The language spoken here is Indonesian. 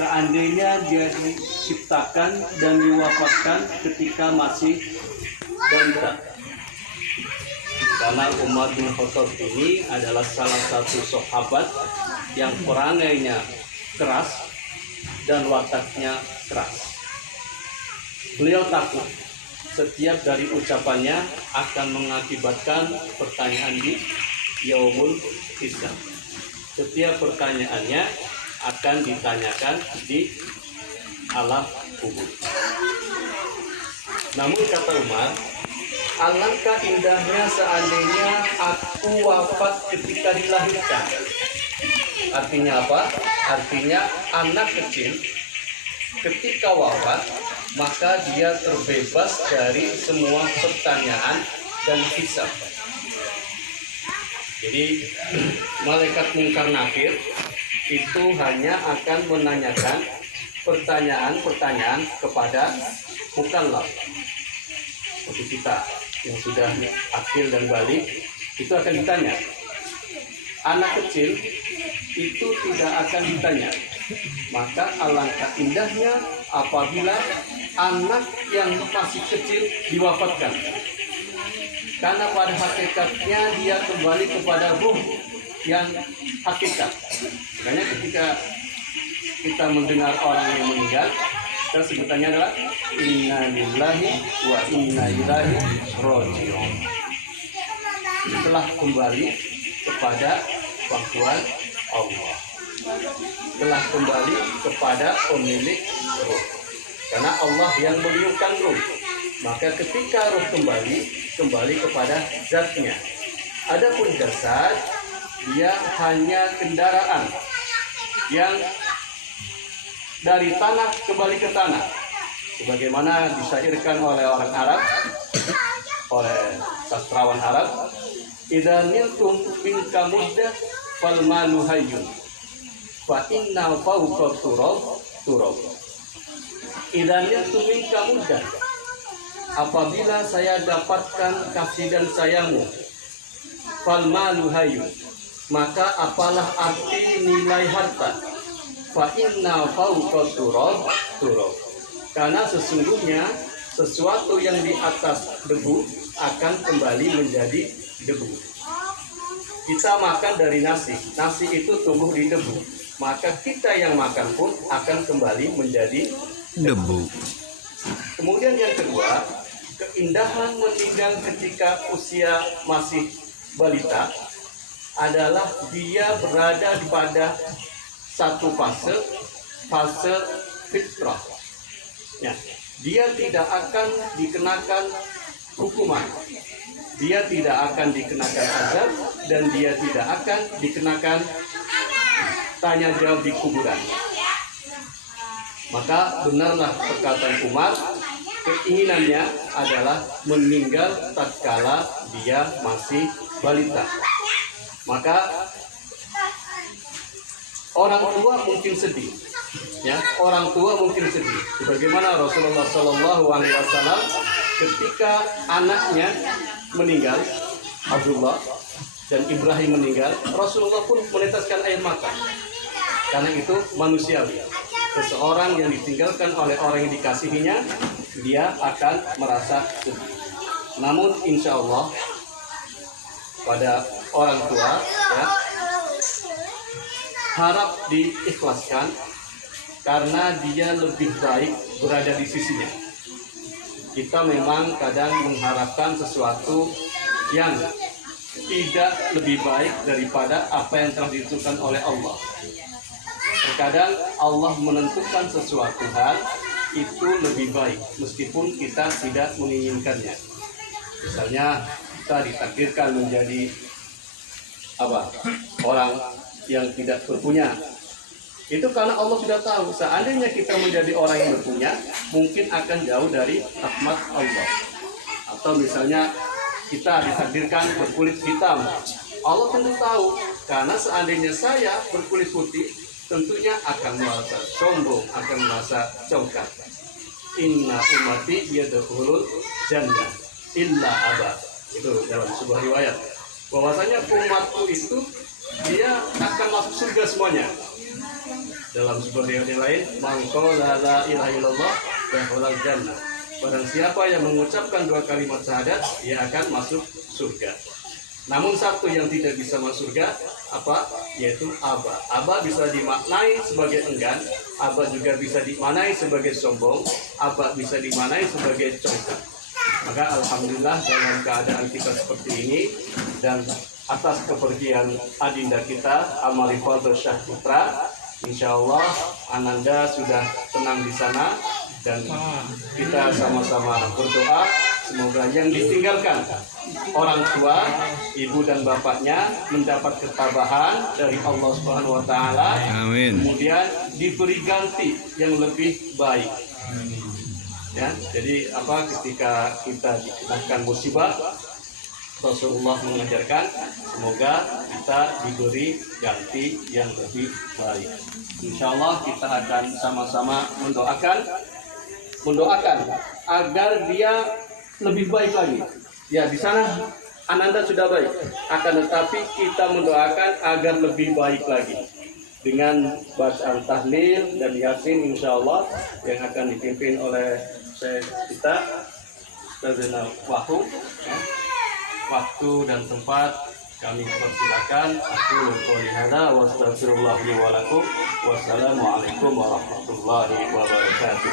seandainya dia diciptakan dan diwafatkan ketika masih balita. Karena Umar bin Khattab ini adalah salah satu sahabat yang perangainya keras dan wataknya keras. Beliau takut setiap dari ucapannya akan mengakibatkan pertanyaan di Yaumul Hisab. Setiap pertanyaannya akan ditanyakan di alam kubur. Namun kata Umar, alangkah indahnya seandainya aku wafat ketika dilahirkan. Artinya apa? Artinya anak kecil ketika wafat, maka dia terbebas dari semua pertanyaan dan hisab. Jadi malaikat mungkar nakir itu hanya akan menanyakan pertanyaan-pertanyaan kepada mukallaf, seperti kita yang sudah akil dan balik, itu akan ditanya. Anak kecil itu tidak akan ditanya. Maka alangkah indahnya apabila anak yang masih kecil diwafatkan. Karena pada hakikatnya dia kembali kepada ruh yang hakikat. Makanya ketika kita mendengar orang yang meninggal, kita sebutannya adalah inna lillahi wa inna ilaihi raji'un. Telah kembali kepada bantuan Allah, telah kembali kepada pemilik ruh, karena Allah yang meniupkan ruh. Maka ketika ruh kembali kepada zatnya. Adapun jasad, dia hanya kendaraan yang dari tanah kembali ke tanah, sebagaimana disyairkan oleh orang Arab, oleh sastrawan Arab, idza niltum min kamuddah fal malu hayyun fa inna fawqa turab. Idza niltum min kamuddah, apabila saya dapatkan kasih dan sayangmu, fal malu hayyun, maka apalah arti nilai harta? Fa inna fawqa turab, karena sesungguhnya sesuatu yang di atas debu akan kembali menjadi debu. Kita makan dari nasi itu tumbuh di debu, maka kita yang makan pun akan kembali menjadi debu. Kemudian yang kedua, keindahan meninggal ketika usia masih balita adalah dia berada pada satu fase fitrah. Ya, dia tidak akan dikenakan hukuman, dia tidak akan dikenakan azab, dan dia tidak akan dikenakan tanya jawab di kuburan. Maka benarlah perkataan Umar, keinginannya adalah meninggal tatkala dia masih balita. Maka orang tua mungkin sedih, ya, orang tua mungkin sedih. Sebagaimana Rasulullah SAW ketika anaknya meninggal, Abdullah dan Ibrahim meninggal, Rasulullah pun meneteskan air mata. Karena itu manusiawi. Seseorang yang ditinggalkan oleh orang yang dikasihinya, dia akan merasa sedih. Namun insya Allah pada orang tua, ya, harap diikhlaskan karena dia lebih baik berada di sisinya. Kita memang kadang mengharapkan sesuatu yang tidak lebih baik daripada apa yang telah ditentukan oleh Allah. Terkadang Allah menentukan sesuatu hal itu lebih baik meskipun kita tidak menginginkannya. Misalnya kita ditakdirkan menjadi orang yang tidak berpunya. Itu karena Allah sudah tahu seandainya kita menjadi orang yang berpunya, mungkin akan jauh dari rahmat Allah. Atau misalnya kita ditakdirkan berkulit hitam, Allah tentu tahu karena seandainya saya berkulit putih, tentunya akan merasa sombong, akan merasa congkak. Inna ummati yadkhulul jannah illa aba. Itu dalam sebuah riwayat. Bahwasanya umatku itu dia akan masuk surga semuanya Dalam sebuah riwayat yang lain, man qala la ilaha illallah dakhala jannah. Barang siapa yang mengucapkan 2 kalimat syahadat, dia akan masuk surga. Namun satu yang tidak bisa masuk surga apa? Yaitu aba. Aba bisa dimaknai sebagai enggan, aba juga bisa dimaknai sebagai sombong, aba bisa dimaknai sebagai congkak. Maka alhamdulillah dalam keadaan kita seperti ini dan atas kepergian adinda kita Amali Fadl Syah Putra, insya Allah Ananda sudah tenang di sana dan kita sama-sama berdoa semoga yang ditinggalkan orang tua, ibu dan bapaknya mendapat ketabahan dari Allah Subhanahu wa taala. Amin. Kemudian diberi ganti yang lebih baik. Ya, jadi ketika kita dikenakan musibah, Rasulullah mengajarkan semoga kita diberi ganti yang lebih baik. Insya Allah kita akan sama-sama mendoakan agar dia lebih baik lagi. Ya, di sana Ananda sudah baik, akan tetapi kita mendoakan agar lebih baik lagi dengan bacaan tahlil dan yasin insya Allah yang akan dipimpin oleh kita Ustazana Wahyu. Waktu dan tempat kami persilakan. Aku qouli hadza wa astaghfirullah li wa lakum. Wassalamualaikum warahmatullahi wabarakatuh.